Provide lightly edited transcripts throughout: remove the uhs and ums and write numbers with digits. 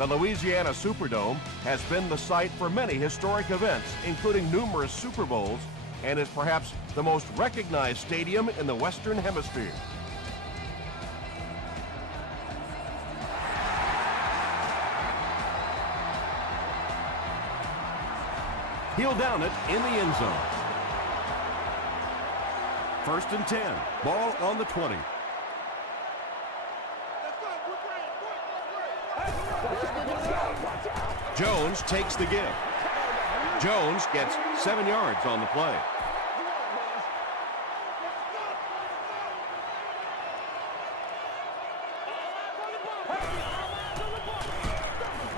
The Louisiana Superdome has been the site for many historic events, including numerous Super Bowls, and is perhaps the most recognized stadium in the Western Hemisphere. He'll down it in the end zone. 1st and 10, ball on the 20. Jones takes the give. Jones gets 7 yards on the play.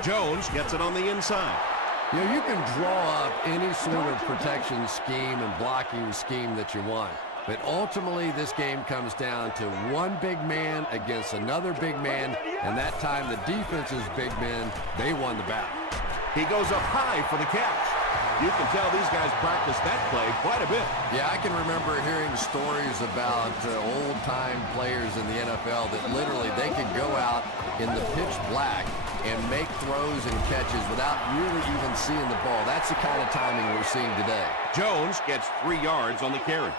Jones gets it on the inside. You know, you can draw up any sort of protection scheme and blocking scheme that you want. But ultimately, this game comes down to one big man against another big man, and that time the defense's big men, they won the battle. He goes up high for the catch. You can tell these guys practice that play quite a bit. Yeah, I can remember hearing stories about old-time players in the NFL that literally they could go out in the pitch black and make throws and catches without really even seeing the ball. That's the kind of timing we're seeing today. Jones gets 3 yards on the carry.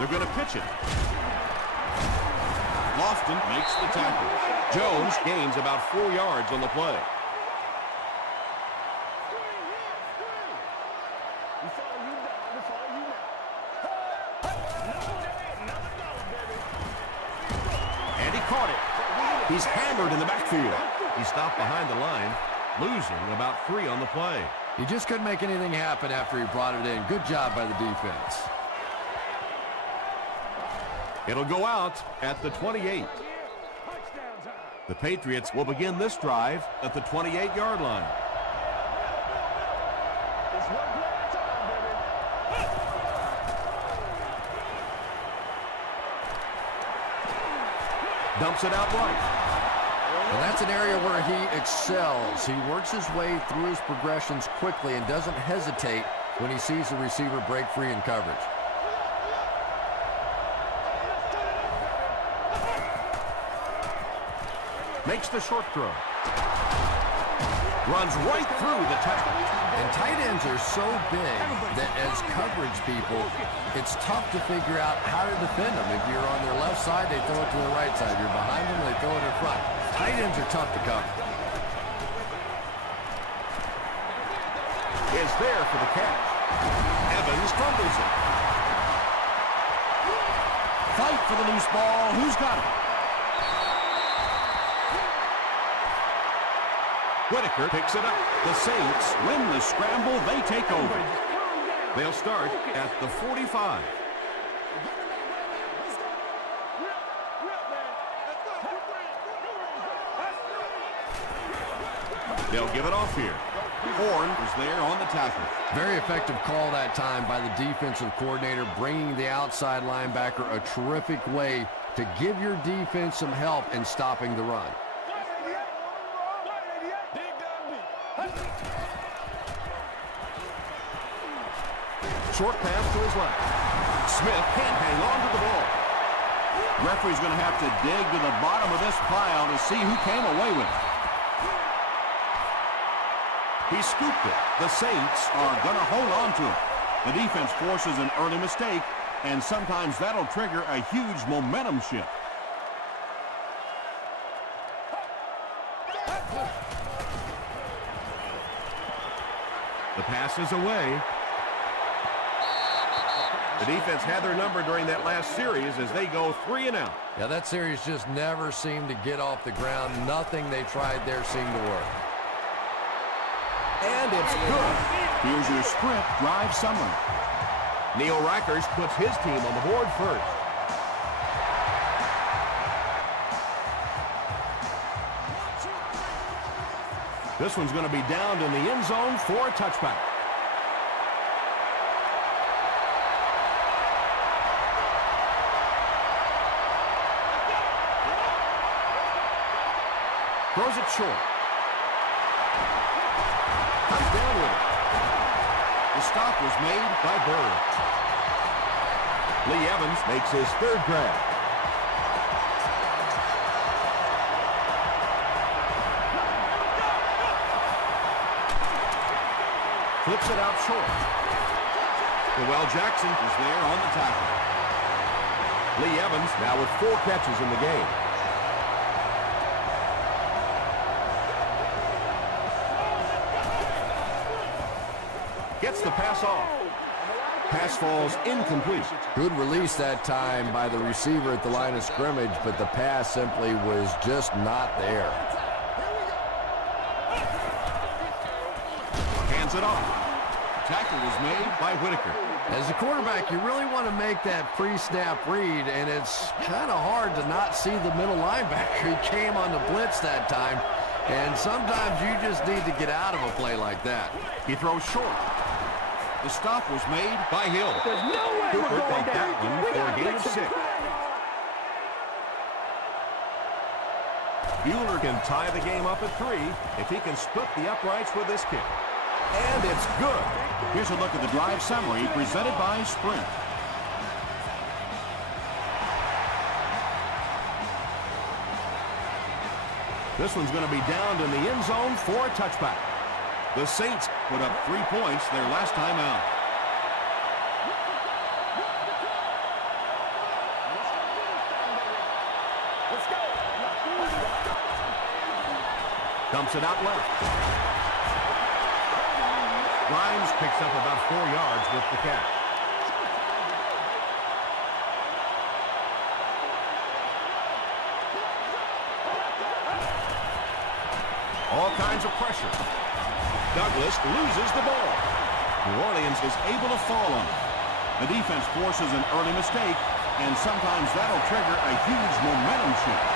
They're going to pitch it. Lofton makes the tackle. Jones gains about 4 yards on the play. And he caught it. He's hammered in the backfield. He stopped behind the line, losing about 3 on the play. He just couldn't make anything happen after he brought it in. Good job by the defense. It'll go out at the 28. The Patriots will begin this drive at the 28-yard line. Dumps it out right. And that's an area where he excels. He works his way through his progressions quickly and doesn't hesitate when he sees the receiver break free in coverage. Makes the short throw. Runs right through the tackle. And tight ends are so big that as coverage people, it's tough to figure out how to defend them. If you're on their left side, they throw it to the right side. If you're behind them, they throw it in front. Tight ends are tough to cover. Is there for the catch. Evans fumbles it. Fight for the loose ball. Who's got it? Whitaker picks it up. The Saints win the scramble. They take over. They'll start at the 45. They'll give it off here. Horn was there on the tackle. Very effective call that time by the defensive coordinator, bringing the outside linebacker a terrific way to give your defense some help in stopping the run. Short pass to his left. Smith can't hang on to the ball. Referee's going to have to dig to the bottom of this pile to see who came away with it. He scooped it. The Saints are going to hold on to it. The defense forces an early mistake, and sometimes that'll trigger a huge momentum shift. The pass is away. The defense had their number during that last series as they go 3 and out. Yeah, that series just never seemed to get off the ground. Nothing they tried there seemed to work. And it's good. Here's your sprint drive summary. Neil Rackers puts his team on the board first. This one's going to be downed in the end zone for a touchback. Throws it short. Comes down with it. The stop was made by Bird. Lee Evans makes his third grab. Flips it out short. Well, Jackson is there on the tackle. Lee Evans now with 4 catches in the game. Gets the pass off. Pass falls incomplete. Good release that time by the receiver at the line of scrimmage, but the pass simply was just not there. Hands it off. Tackle was made by Whitaker. As a quarterback, you really want to make that pre-snap read, and it's kind of hard to not see the middle linebacker. He came on the blitz that time, and sometimes you just need to get out of a play like that. He throws short. The stop was made by Hill. There's no way Cooper we're going got that down. one for a gain of 6. Bueller can tie the game up at 3 if he can split the uprights with this kick. And it's good. Here's a look at the drive summary presented by Sprint. This one's going to be down in the end zone for a touchback. The Saints put up 3 points their last time out. Let's go. Dumps it out left. Grimes picks up about 4 yards with the catch. All kinds of pressure. Douglas loses the ball. New Orleans is able to fall on it. The defense forces an early mistake, and sometimes that'll trigger a huge momentum shift.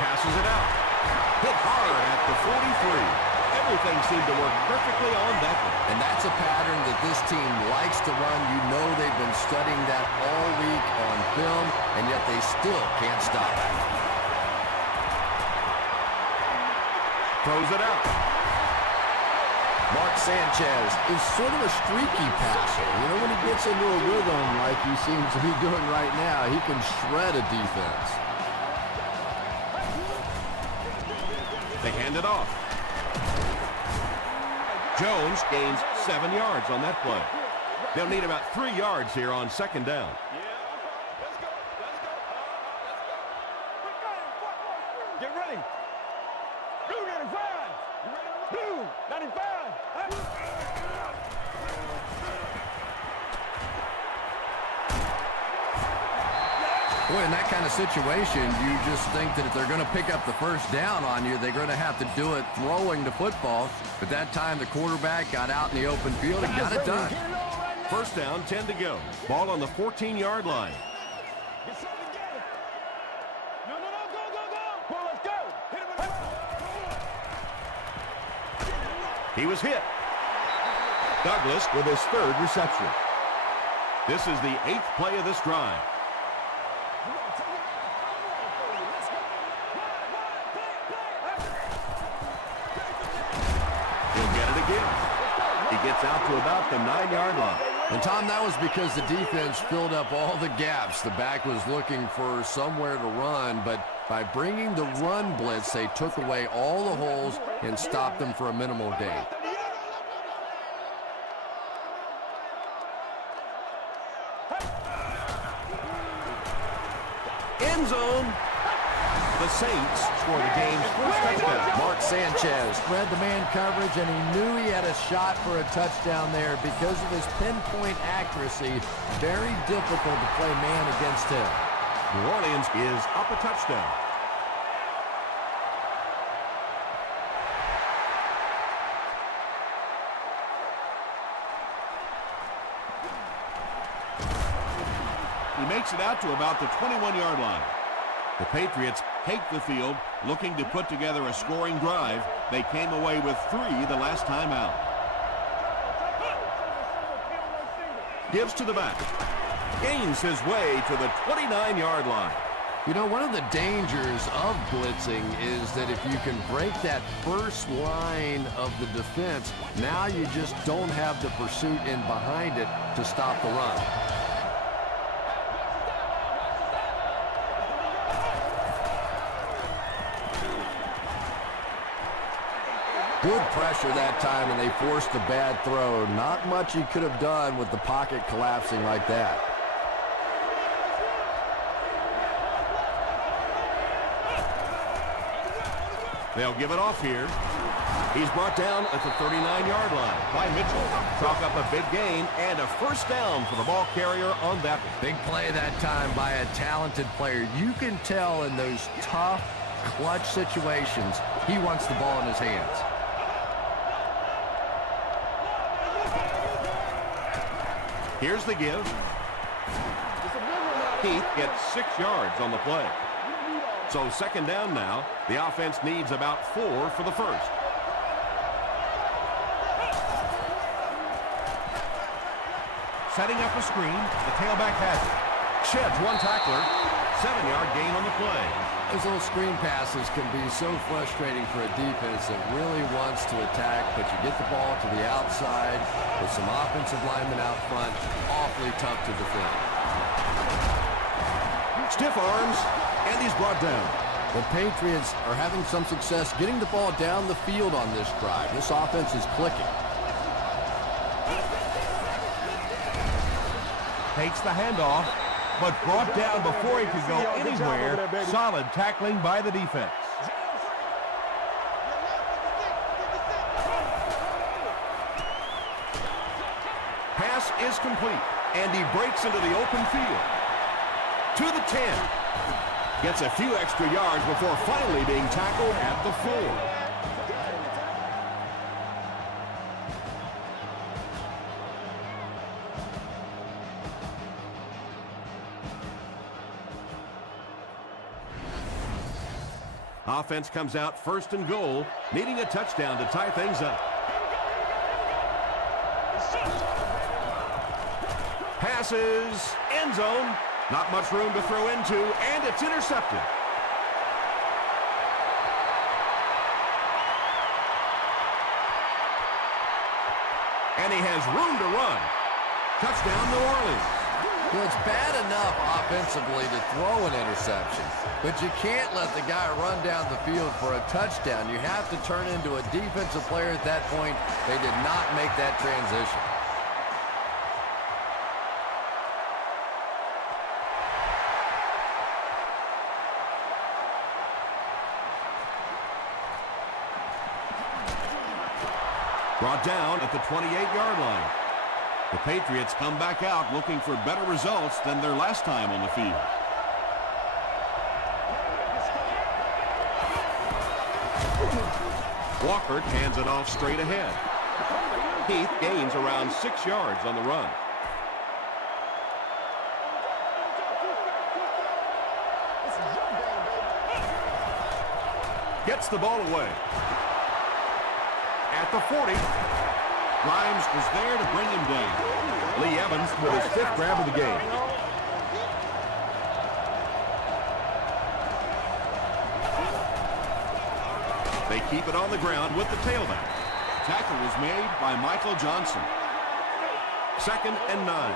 Passes it out. Hit hard at the 43. Everything seemed to work perfectly on that one. And that's a pattern that this team likes to run. You know they've been studying that all week on film, and yet they still can't stop it. Throws it out. Mark Sanchez is sort of a streaky passer. You know, when he gets into a rhythm like he seems to be doing right now, he can shred a defense. They hand it off. Jones gains 7 yards on that play. They'll need about 3 yards here on second down. Get ready. Blue 95. Blue 95. Boy, in that kind of situation, you just think that if they're going to pick up the first down on you, they're going to have to do it throwing the football. But that time, the quarterback got out in the open field and got it done. First down, 10 to go. Ball on the 14-yard line. Get something together. No, go. Well, let's go. Hit him with He was hit. Douglas with his 3rd reception. This is the 8th play of this drive. He gets out to about the 9-yard line. And, Tom, that was because the defense filled up all the gaps. The back was looking for somewhere to run, but by bringing the run blitz, they took away all the holes and stopped them for a minimal gain. End zone. The Saints score the game's first touchdown. Mark Sanchez read the man coverage, and he knew he had a shot for a touchdown there because of his pinpoint accuracy. Very difficult to play man against him. New Orleans is up a touchdown. He makes it out to about the 21-yard line. The Patriots take the field, looking to put together a scoring drive. They came away with 3 the last time out. Gives to the back. Gains his way to the 29-yard line. You know, one of the dangers of blitzing is that if you can break that first line of the defense, now you just don't have the pursuit in behind it to stop the run. Good pressure that time, and they forced a bad throw. Not much he could have done with the pocket collapsing like that. They'll give it off here. He's brought down at the 39-yard line by Mitchell. Chalk up a big gain and a first down for the ball carrier on that one. Big play that time by a talented player. You can tell in those tough, clutch situations, he wants the ball in his hands. Here's the give. Heath gets 6 yards on the play. So second down now. The offense needs about 4 for the first. Setting up a screen. The tailback has it. Sheds one tackler. 7-yard gain on the play. Those little screen passes can be so frustrating for a defense that really wants to attack, but you get the ball to the outside with some offensive linemen out front. Awfully tough to defend. Stiff arms, and he's brought down. The Patriots are having some success getting the ball down the field on this drive. This offense is clicking. Takes the handoff, but brought down before he could go anywhere. Solid tackling by the defense. Pass is complete, and he breaks into the open field. To the 10. Gets a few extra yards before finally being tackled at the 4. Offense comes out first and goal, needing a touchdown to tie things up. Passes, end zone. Not much room to throw into, and it's intercepted. And he has room to run. Touchdown, New Orleans. Well, it's bad enough offensively to throw an interception, but you can't let the guy run down the field for a touchdown. You have to turn into a defensive player at that point. They did not make that transition. Brought down at the 28-yard line. The Patriots come back out looking for better results than their last time on the field. Walker hands it off straight ahead. Heath gains around 6 yards on the run. Gets the ball away. At the 40. Grimes was there to bring him down. Lee Evans with his 5th grab of the game. They keep it on the ground with the tailback. Tackle was made by Michael Johnson. 2nd and 9.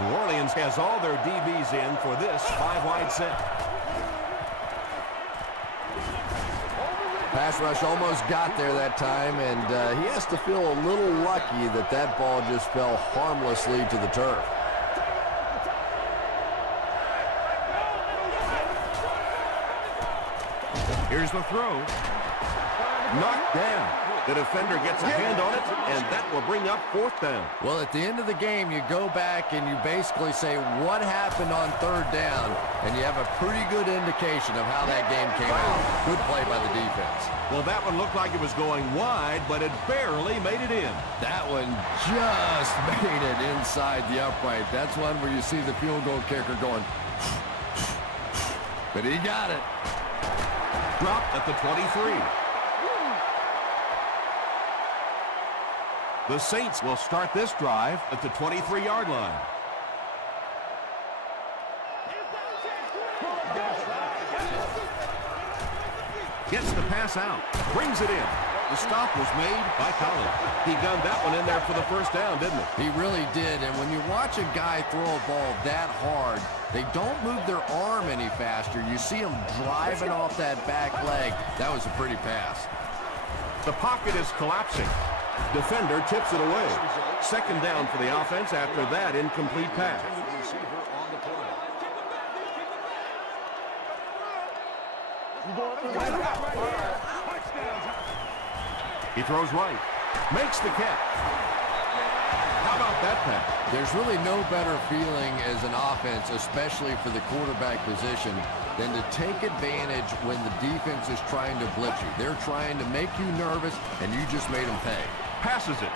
New Orleans has all their DBs in for this 5-wide set. Pass rush almost got there that time, and he has to feel a little lucky that that ball just fell harmlessly to the turf. Here's the throw. Knocked down. The defender gets a hand on it, and that will bring up 4th down. Well, at the end of the game, you go back and you basically say what happened on 3rd down, and you have a pretty good indication of how that game came out. Good play by the defense. Well, that one looked like it was going wide, but it barely made it in. That one just made it inside the upright. That's one where you see the field goal kicker going, but he got it. Dropped at the 23. The Saints will start this drive at the 23-yard line. Gets the pass out. Brings it in. The stop was made by Collins. He gunned that one in there for the first down, didn't he? He really did, and when you watch a guy throw a ball that hard, they don't move their arm any faster. You see him driving off that back leg. That was a pretty pass. The pocket is collapsing. Defender tips it away. Second down for the offense after that incomplete pass. He throws right. Makes the catch. How about that pass? There's really no better feeling as an offense, especially for the quarterback position, than to take advantage when the defense is trying to blitz you. They're trying to make you nervous, and you just made them pay. Passes it.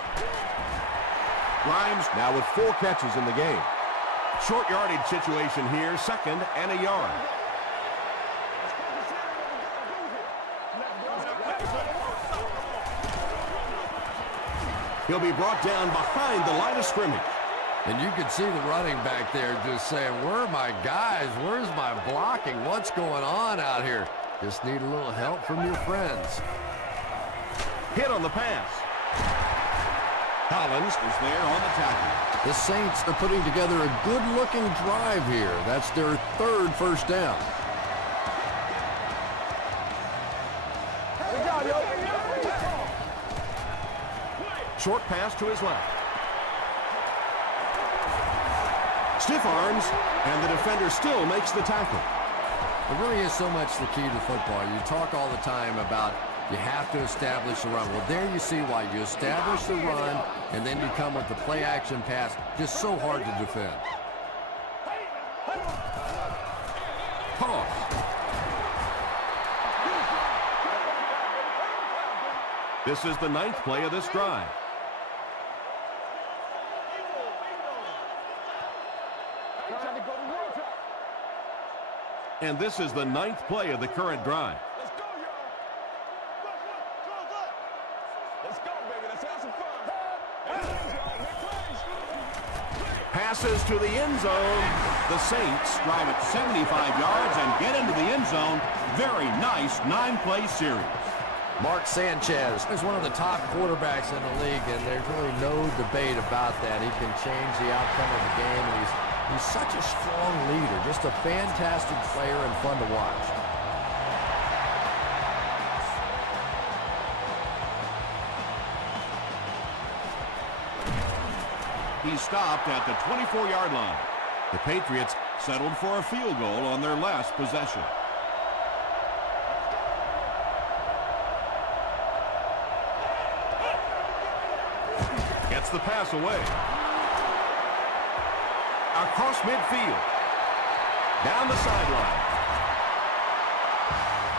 Grimes now with 4 catches in the game. Short yardage situation here, 2nd and a yard. He'll be brought down behind the line of scrimmage. And you can see the running back there just saying, where are my guys? Where's my blocking? What's going on out here? Just need a little help from your friends. Hit on the pass. Collins is there on the tackle. The Saints are putting together a good-looking drive here. That's their 3rd first down. Short pass to his left. Stiff arms, and the defender still makes the tackle. It really is so much the key to football. You talk all the time about you have to establish the run. Well, there you see why. You establish the run, and then you come with the play-action pass. Just so hard to defend. Pause. This is the 9th play of this drive. And this is the 9th play of the current drive. Let's go, y'all. Look. Let's go, baby. Let's have some fun. Passes to the end zone. The Saints drive it 75 yards and get into the end zone. Very nice 9-play series. Mark Sanchez is one of the top quarterbacks in the league, and there's really no debate about that. He can change the outcome of the game, and he's such a strong leader, just a fantastic player and fun to watch. He stopped at the 24-yard line. The Patriots settled for a field goal on their last possession. Gets the pass away. Across midfield. Down the sideline.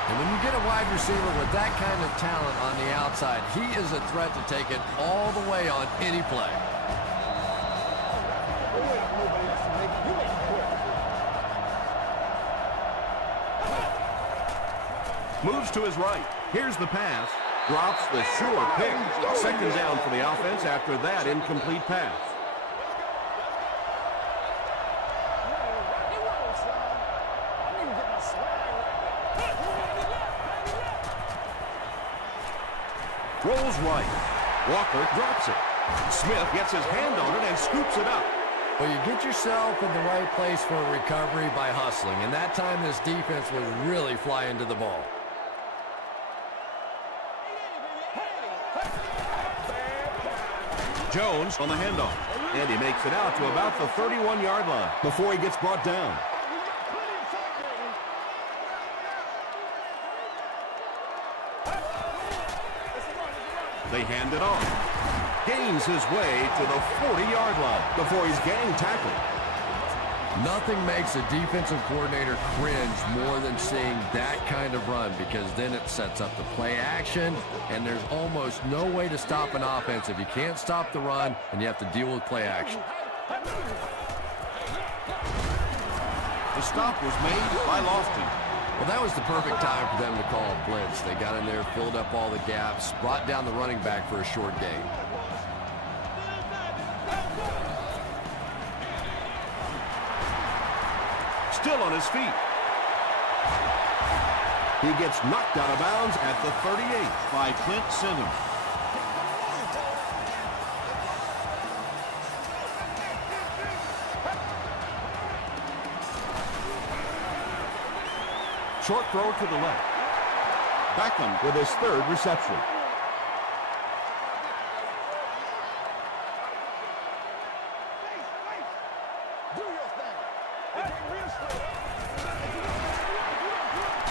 And when you get a wide receiver with that kind of talent on the outside, he is a threat to take it all the way on any play. Moves to his right. Here's the pass. Drops the sure pick. Second down for the offense after that incomplete pass. Rolls right. Walker drops it. Smith gets his hand on it and scoops it up. Well, you get yourself in the right place for a recovery by hustling, and that time this defense was really flying to the ball. Jones on the handoff, and he makes it out to about the 31-yard line before he gets brought down. They hand it off. Gains his way to the 40-yard line before he's gang tackled. Nothing makes a defensive coordinator cringe more than seeing that kind of run, because then it sets up the play action, and there's almost no way to stop an offense if you can't stop the run and you have to deal with play action. The stop was made by Lofton. Well, that was the perfect time for them to call a blitz. They got in there, filled up all the gaps, brought down the running back for a short gain. Still on his feet. He gets knocked out of bounds at the 38 by Clint Sinton. Short throw to the left. Beckham with his third reception.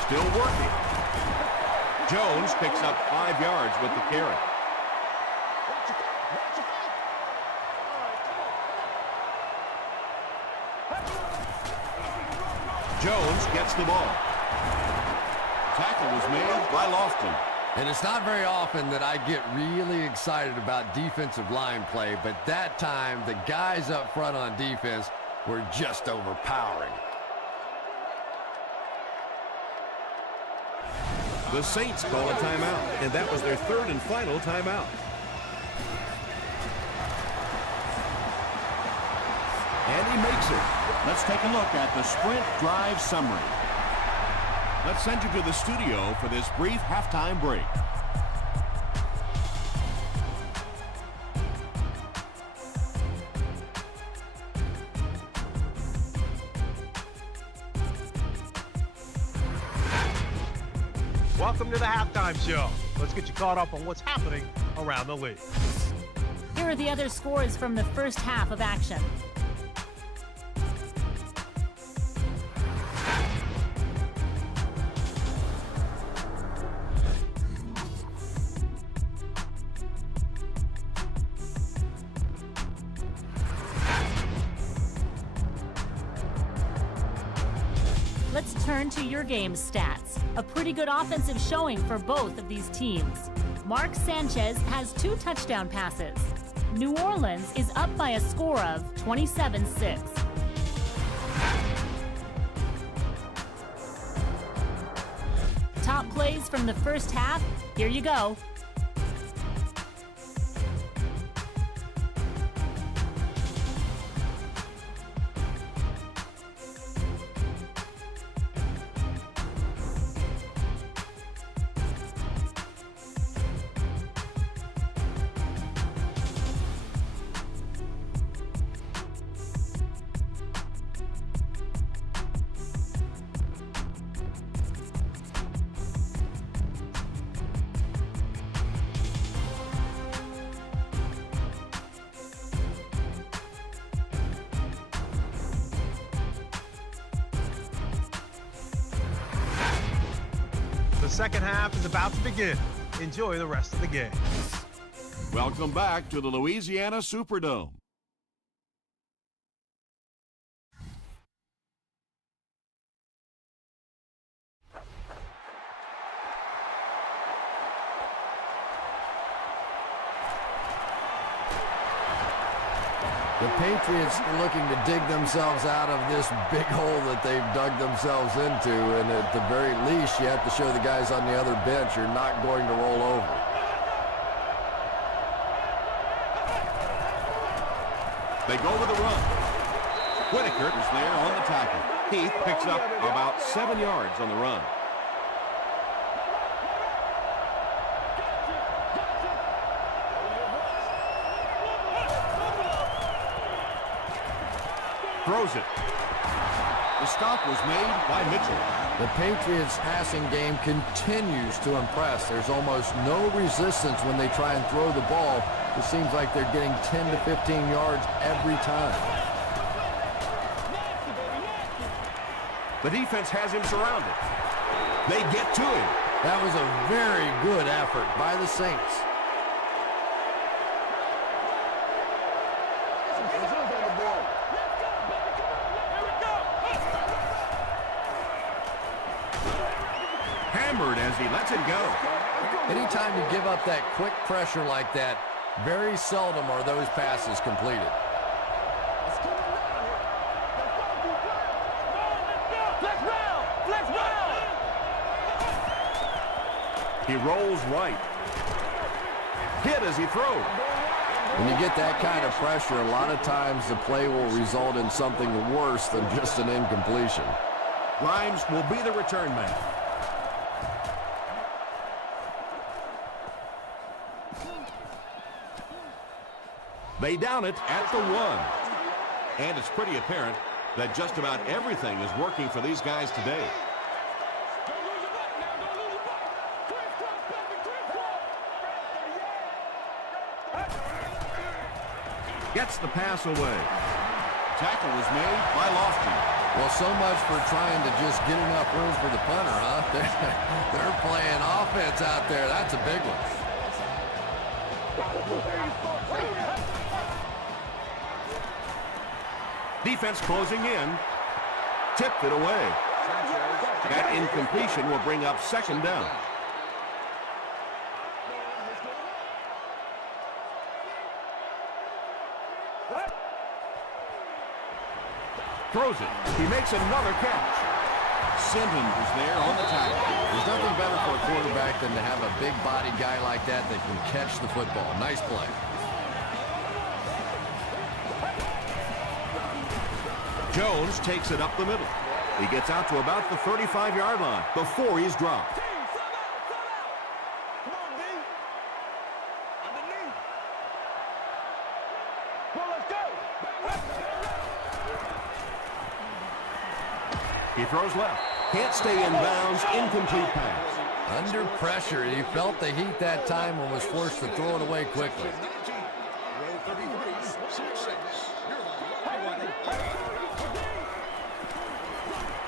Still working. Jones picks up 5 yards with the carry. Jones gets the ball. Tackle was made by Lofton. And it's not very often that I get really excited about defensive line play, but that time the guys up front on defense were just overpowering. The Saints call a timeout, and that was their third and final timeout. And he makes it. Let's take a look at the sprint drive summary. Let's send you to the studio for this brief halftime break. Welcome to the halftime show. Let's get you caught up on what's happening around the league. Here are the other scores from the first half of action. Let's turn to your game stats. A pretty good offensive showing for both of these teams. Mark Sanchez has 2 touchdown passes. New Orleans is up by a score of 27-6. Top plays from the first half, here you go. The second half is about to begin. Enjoy the rest of the game. Welcome back to the Louisiana Superdome. The Patriots are looking to dig themselves out of this big hole that they've dug themselves into, and at the very least, you have to show the guys on the other bench you're not going to roll over. They go with the run. Whitaker is there on the tackle. Heath picks up about 7 yards on the run. Throws it. The stop was made by Mitchell. The Patriots' passing game continues to impress. There's almost no resistance when they try and throw the ball. It seems like they're getting 10 to 15 yards every time. The defense has him surrounded. They get to him. That was a very good effort by the Saints. Hammered as he lets it go. Anytime you give up that quick pressure like that, very seldom are those passes completed. He rolls right. Hit as he throws. When you get that kind of pressure, a lot of times the play will result in something worse than just an incompletion. Grimes will be the return man. They down it at the 1. And it's pretty apparent that just about everything is working for these guys today. Gets the pass away. Tackle was made by Lofton. Well, so much for trying to just get enough room for the punter, huh? They're playing offense out there. That's a big one. Defense closing in. Tipped it away. That incompletion will bring up second down. Throws it. He makes another catch. Sinton is there on the tackle. There's nothing better for a quarterback than to have a big body guy like that that can catch the football. Nice play. Jones takes it up the middle. He gets out to about the 35-yard line before he's dropped. He throws left. Can't stay in bounds. Incomplete pass. Under pressure. He felt the heat that time and was forced to throw it away quickly.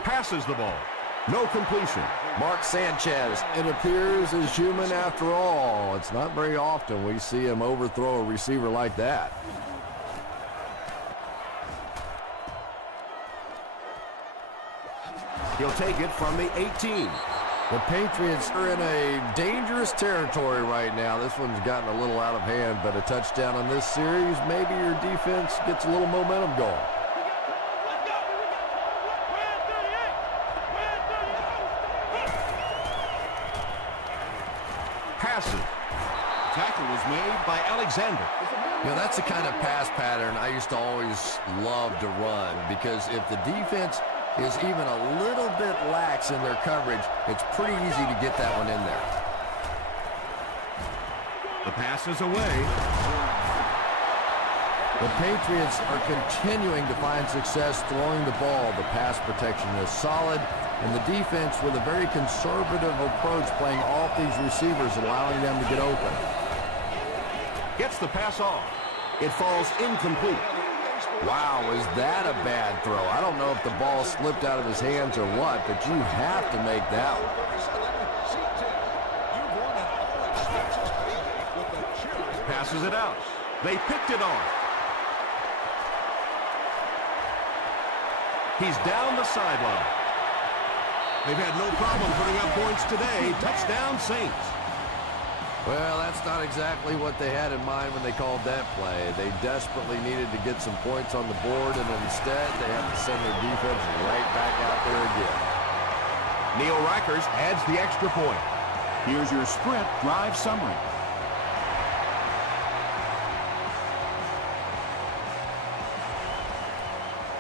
Passes the ball. No completion. Mark Sanchez, it appears, is human after all. It's not very often we see him overthrow a receiver like that. He'll take it from the 18. The Patriots are in a dangerous territory right now. This one's gotten a little out of hand, but a touchdown on this series, maybe your defense gets a little momentum going. Passes. Tackle was made by Alexander. You know, that's the kind of pass pattern I used to always love to run, because if the defense is even a little bit lax in their coverage, it's pretty easy to get that one in there. The pass is away. The Patriots are continuing to find success throwing the ball. The pass protection is solid, and the defense with a very conservative approach playing off these receivers, allowing them to get open. Gets the pass off. It falls incomplete. Wow, is that a bad throw? I don't know if the ball slipped out of his hands or what, but you have to make that one. Passes it out. They picked it off. He's down the sideline. They've had no problem putting up points today. Touchdown, Saints. Well, that's not exactly what they had in mind when they called that play. They desperately needed to get some points on the board, and instead they have to send their defense right back out there again. Neil Reichers adds the extra point. Here's your sprint drive summary.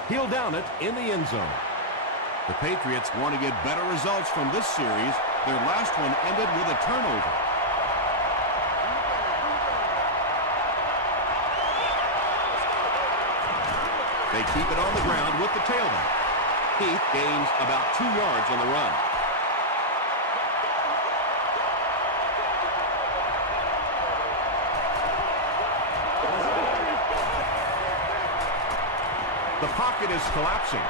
He'll down it in the end zone. The Patriots want to get better results from this series. Their last one ended with a turnover. They keep it on the ground with the tailback. Heath gains about 2 yards on the run. The pocket is collapsing,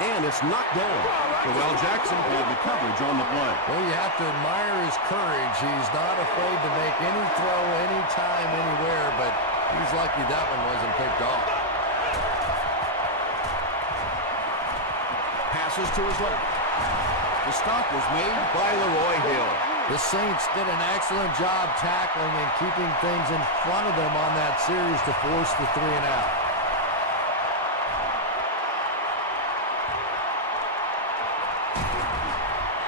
and it's knocked down. Terrell Jackson had the coverage on the play. Well, you have to admire his courage. He's not afraid to make any throw, anytime, anywhere, but he's lucky that one wasn't picked off. Passes to his left. The stop was made by Leroy Hill. The Saints did an excellent job tackling and keeping things in front of them on that series to force the 3 and out.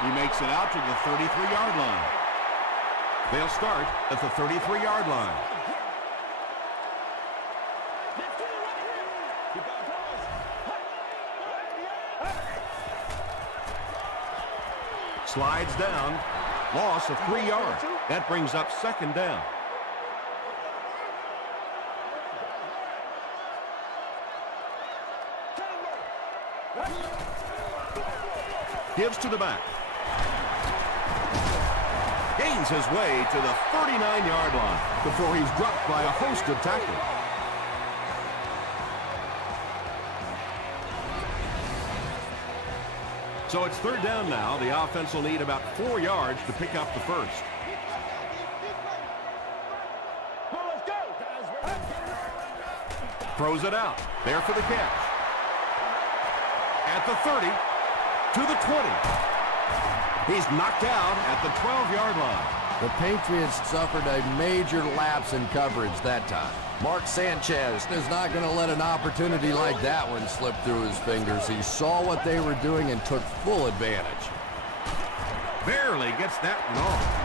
He makes it out to the 33-yard line. They'll start at the 33-yard line. Slides down. Loss of 3 yards. That brings up second down. Gives to the back. Gains his way to the 39-yard line before he's dropped by a host of tacklers. So it's third down now. The offense will need about 4 yards to pick up the first. Throws it out. There for the catch. At the 30, to the 20. He's knocked out at the 12-yard line. The Patriots suffered a major lapse in coverage that time. Mark Sanchez is not going to let an opportunity like that one slip through his fingers. He saw what they were doing and took full advantage. Barely gets that one off.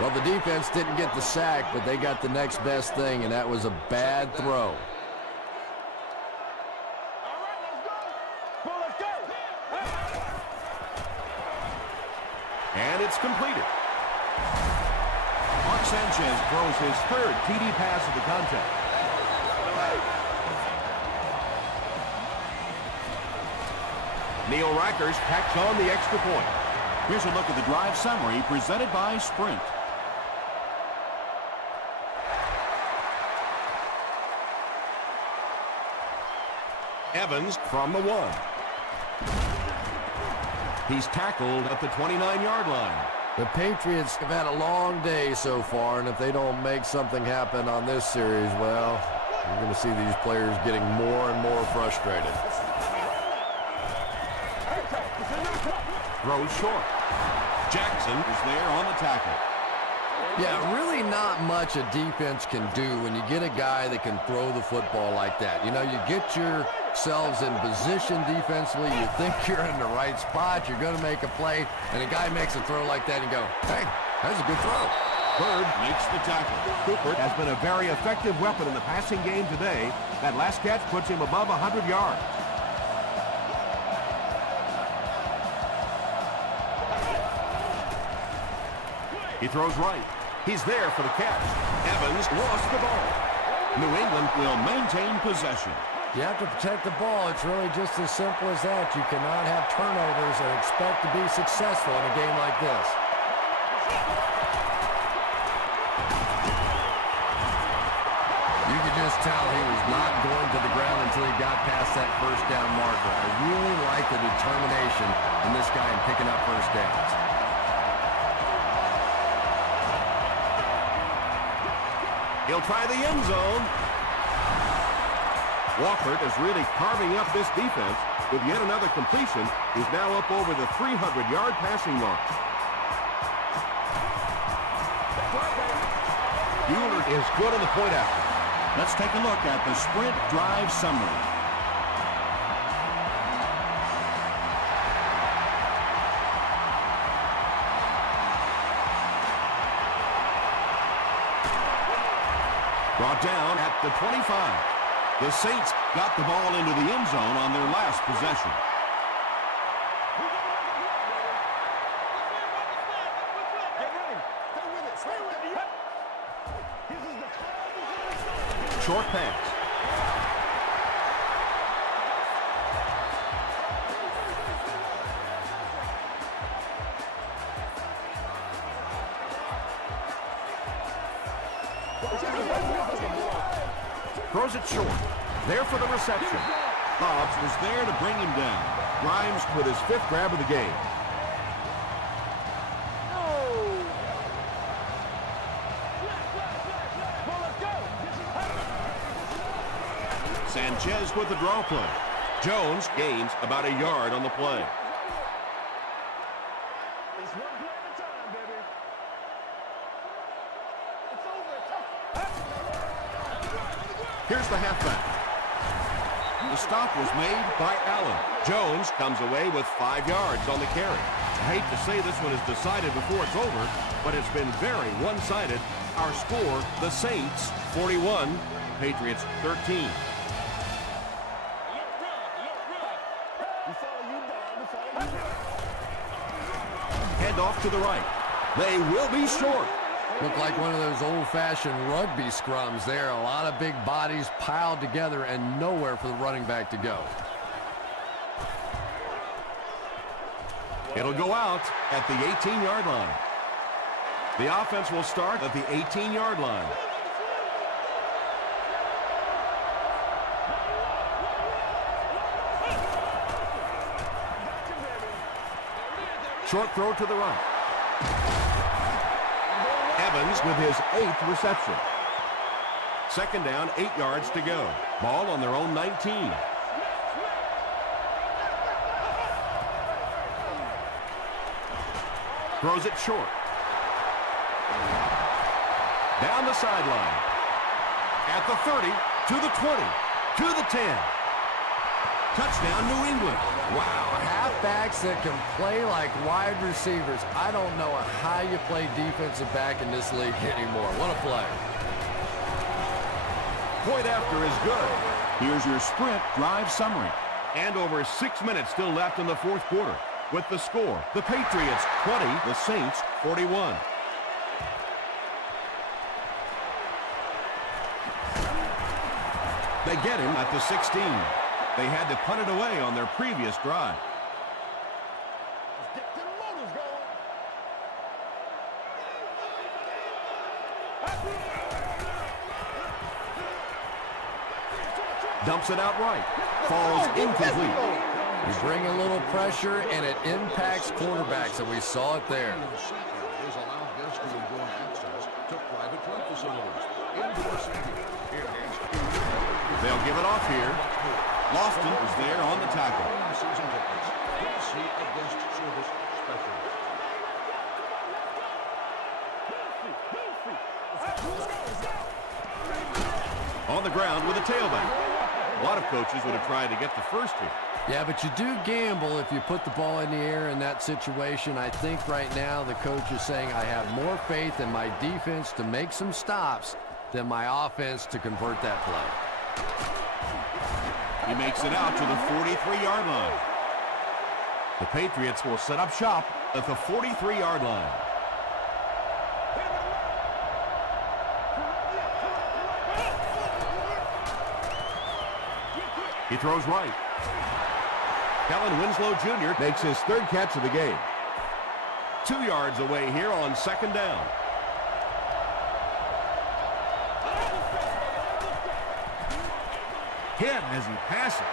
Well, the defense didn't get the sack, but they got the next best thing, and that was a bad throw. And it's completed. Mark Sanchez throws his third TD pass of the contest. Neil Rackers tacks on the extra point. Here's a look at the drive summary presented by Sprint. Evans from the 1. He's tackled at the 29-yard line. The Patriots have had a long day so far, and if they don't make something happen on this series, well, you're going to see these players getting more and more frustrated. Throws short. Jackson is there on the tackle. Yeah, really not much a defense can do when you get a guy that can throw the football like that. You know, you get yourselves in position defensively, you think you're in the right spot, you're going to make a play, and a guy makes a throw like that and you go, hey, that's a good throw. Bird makes the tackle. Cooper has been a very effective weapon in the passing game today. That last catch puts him above 100 yards. He throws right. He's there for the catch. Evans lost the ball. New England will maintain possession. You have to protect the ball. It's really just as simple as that. You cannot have turnovers and expect to be successful in a game like this. You could just tell he was not going to the ground until he got past that first down marker. I really like the determination in this guy in picking up first downs. He'll try the end zone. Walker is really carving up this defense with yet another completion. He's now up over the 300-yard passing mark. Bueller is good on the point after. Let's take a look at the Sprint drive summary. Brought down at the 25. The Saints got the ball into the end zone on their last possession. Short pass. Throws it short. There for the reception. Hobbs was there to bring him down. Grimes with his 5th grab of the game. Sanchez with the draw play. Jones gains about a yard on the play. Here's the halfback. The stop was made by Allen. Jones comes away with 5 yards on the carry. I hate to say this one is decided before it's over, but it's been very one-sided. Our score, the Saints 41, Patriots 13. Hand off to the right. They will be short. Looked like one of those old-fashioned rugby scrums there. A lot of big bodies piled together and nowhere for the running back to go. It'll go out at the 18-yard line. The offense will start at the 18-yard line. Short throw to the right. Evans with his 8th reception. Second down, 8 yards to go. Ball on their own 19. Throws it short. Down the sideline. At the 30, to the 20, to the 10. Touchdown, New England. Wow, halfbacks that can play like wide receivers. I don't know how you play defensive back in this league anymore. What a play. Point after is good. Here's your sprint drive summary. And over 6 minutes still left in the fourth quarter. With the score, the Patriots 20, the Saints 41. They get him at the 16. They had to punt it away on their previous drive. Let's get them motors going. Dumps it out right. Falls incomplete. You bring a little pressure, and it impacts quarterbacks, and we saw it there. They'll give it off here. Lofton is there on the tackle. On the ground with a tailback. A lot of coaches would have tried to get the first here. Yeah, but you do gamble if you put the ball in the air in that situation. I think right now the coach is saying I have more faith in my defense to make some stops than my offense to convert that play. He makes it out to the 43-yard line. The Patriots will set up shop at the 43-yard line. He throws right. Kellen Winslow Jr. makes his third catch of the game. 2 yards away here on second down. Hit as he passes.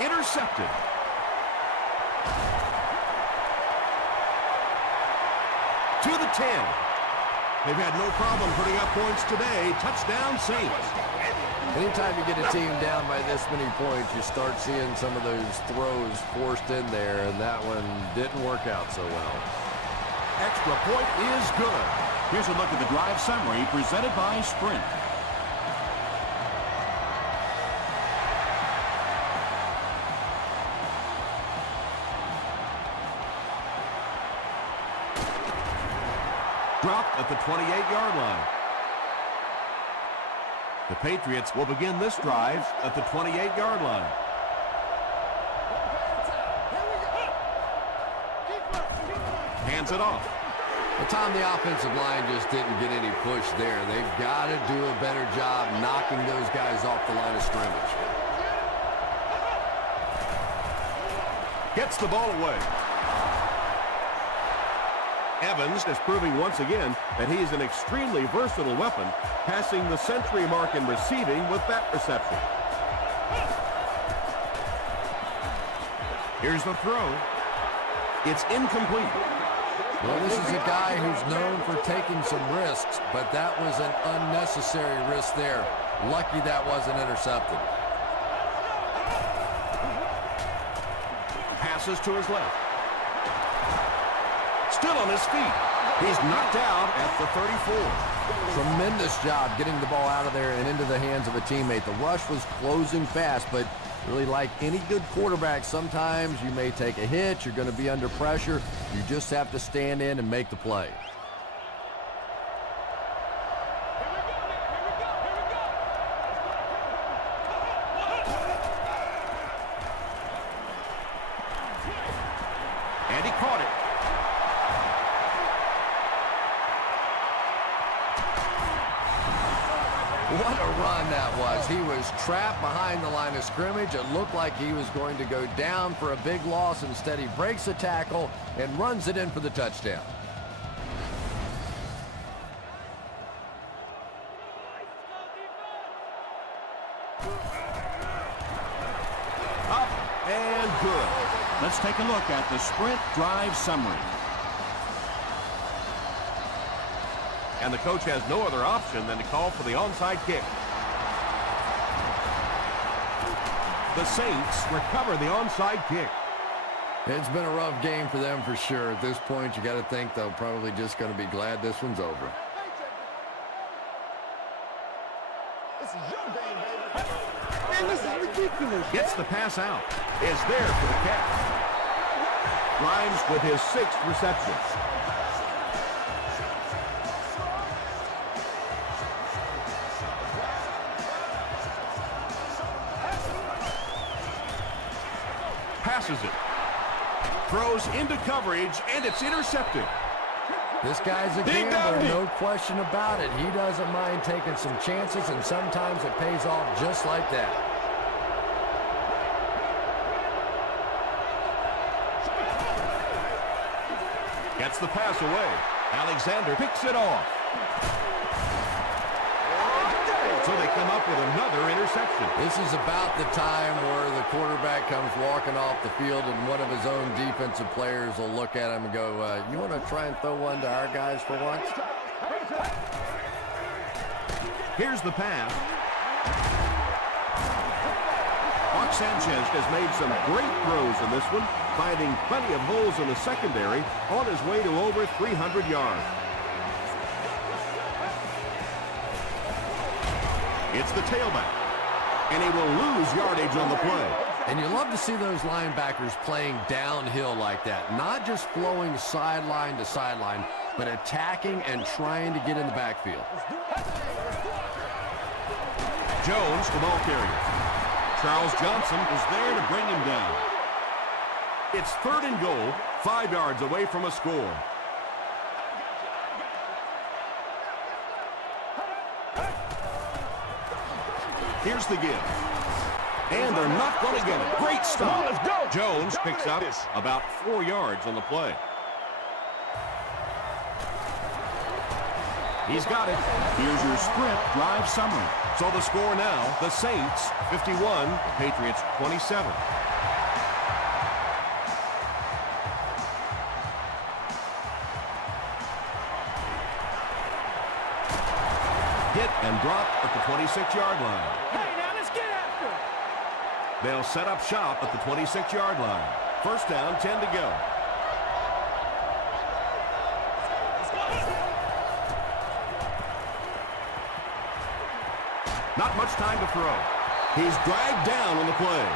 Intercepted. To the 10. They've had no problem putting up points today. Touchdown, Saints. Anytime you get a team down by this many points, you start seeing some of those throws forced in there, and that one didn't work out so well. Extra point is good. Here's a look at the drive summary presented by Sprint. Dropped at the 28-yard line. The Patriots will begin this drive at the 28-yard line. Hands it off. Well, Tom, the offensive line just didn't get any push there. They've got to do a better job knocking those guys off the line of scrimmage. Gets the ball away. Evans is proving once again that he is an extremely versatile weapon, passing the century mark in receiving with that reception. Here's the throw. It's incomplete. Well, this is a guy who's known for taking some risks, but that was an unnecessary risk there. Lucky that wasn't intercepted. Passes to his left. Still on his feet. He's knocked out at the 34. Tremendous job getting the ball out of there and into the hands of a teammate. The rush was closing fast, but really like any good quarterback, sometimes you may take a hit, you're going to be under pressure. You just have to stand in and make the play. And he caught it. What a run that was. He was trapped behind the line of scrimmage. It looked like he was going to go down for a big loss. Instead, he breaks the tackle and runs it in for the touchdown. Up and good. Let's take a look at the sprint drive summary. And the coach has no other option than to call for the onside kick. The Saints recover the onside kick. It's been a rough game for them for sure. At this point, you got to think they're probably just going to be glad this one's over. This is your game, baby. Man, this is ridiculous. Gets the pass out. Is there for the catch. Grimes with his 6th reception. Passes it. Throws into coverage, and it's intercepted. This guy's a gambler, no question about it. He doesn't mind taking some chances, and sometimes it pays off just like that. Gets the pass away. Alexander picks it off. So they come up with another interception. This is about the time where the quarterback comes walking off the field and one of his own defensive players will look at him and go, you want to try and throw one to our guys for once? Here's the pass. Mark Sanchez has made some great throws in this one, finding plenty of holes in the secondary on his way to over 300 yards. It's the tailback, and he will lose yardage on the play. And you love to see those linebackers playing downhill like that, not just flowing sideline to sideline, but attacking and trying to get in the backfield. Jones, the ball carrier. Charles Johnson is there to bring him down. It's 3rd and goal, 5 yards away from a score. Here's the give. And they're not going to get it. Great stop. Let's go. Jones picks up about 4 yards on the play. He's got it. Here's your sprint drive summary. So the score now, the Saints 51, the Patriots 27. Hit and drop at the 26-yard line. Hey, now let's get after it. They'll set up shop at the 26-yard line. First down, 10 to go. Not much time to throw. He's dragged down on the play.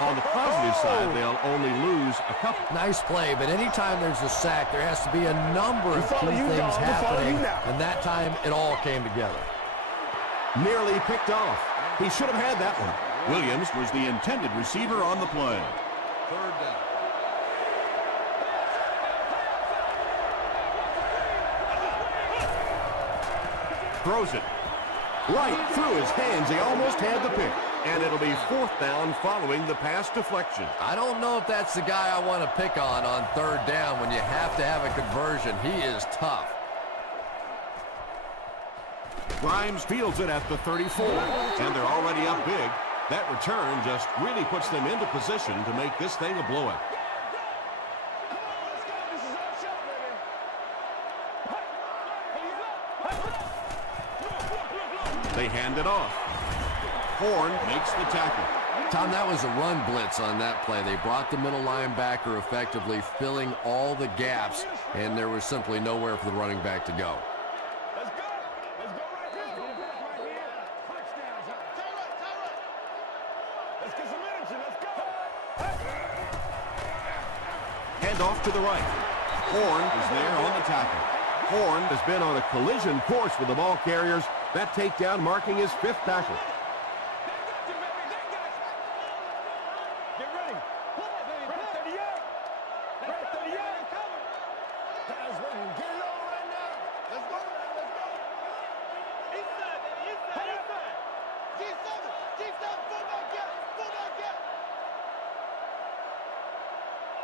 On the positive side, they'll only lose a couple. Nice play, but anytime there's a sack, there has to be a number of key things happening, and that time it all came together. Nearly picked off. He should have had that one. Williams was the intended receiver on the play. 3rd down. Throws it. Right through his hands. He almost had the pick. And it'll be 4th down following the pass deflection. I don't know if that's the guy I want to pick on 3rd down when you have to have a conversion. He is tough. Grimes fields it at the 34, and they're already up big. That return just really puts them into position to make this thing a blowout. They hand it off. Horn makes the tackle. Tom, that was a run blitz on that play. They brought the middle linebacker effectively, filling all the gaps, and there was simply nowhere for the running back to go. Let's go. Let's go right here. Touchdown. Let's get some energy. Let's go. Hand off to the right. Horn is there on the tackle. Horn has been on a collision course with the ball carriers. That takedown marking his 5th tackle. Get ready. Right 38. Right 38. Guys, ready. Get it on right now. Let's go. Let's go. Inside, baby. Inside. G7, fullback get.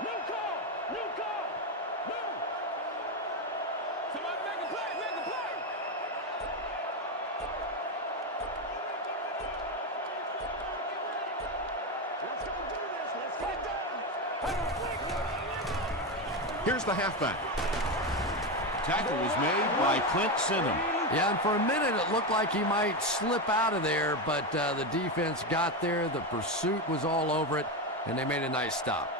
New call. Somebody make a play. Let's go do this. Let's get it done. Here's the halfback. Tackle was made by Clint Sinham. Yeah, and for a minute it looked like he might slip out of there, but the defense got there, the pursuit was all over it, and they made a nice stop.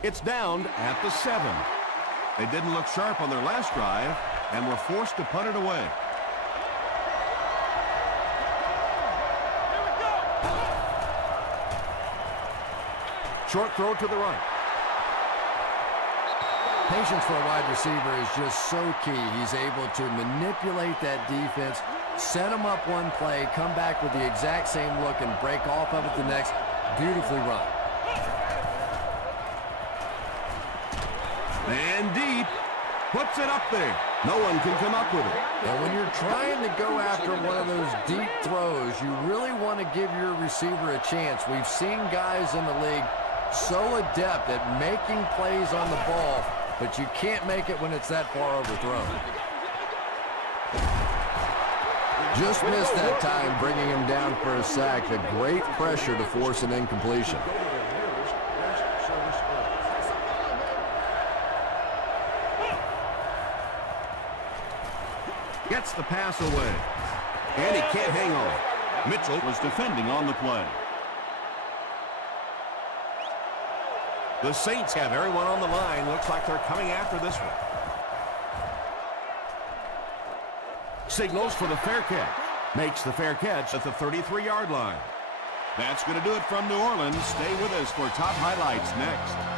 It's down at the 7. They didn't look sharp on their last drive and were forced to punt it away. Short throw to the right. Patience for a wide receiver is just so key. He's able to manipulate that defense, set them up one play, come back with the exact same look, and break off of it the next. Beautifully run. And deep. Puts it up there. No one can come up with it. And when you're trying to go after one of those deep throws, you really want to give your receiver a chance. We've seen guys in the league so adept at making plays on the ball, but you can't make it when it's that far overthrown. Just missed that time, bringing him down for a sack. A great pressure to force an incompletion. Gets the pass away. And he can't hang on. Mitchell was defending on the play. The Saints have everyone on the line. Looks like they're coming after this one. Signals for the fair catch. Makes the fair catch at the 33-yard line. That's going to do it from New Orleans. Stay with us for top highlights next.